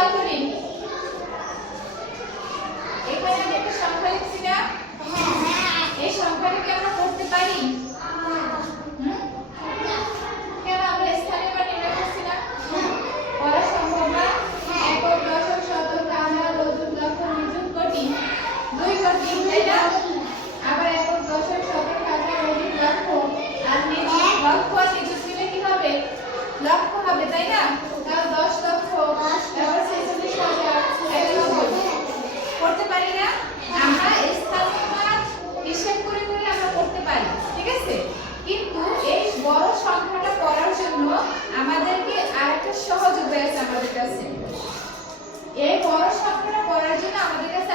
Valkyrie. জন্য আমাদের কাছে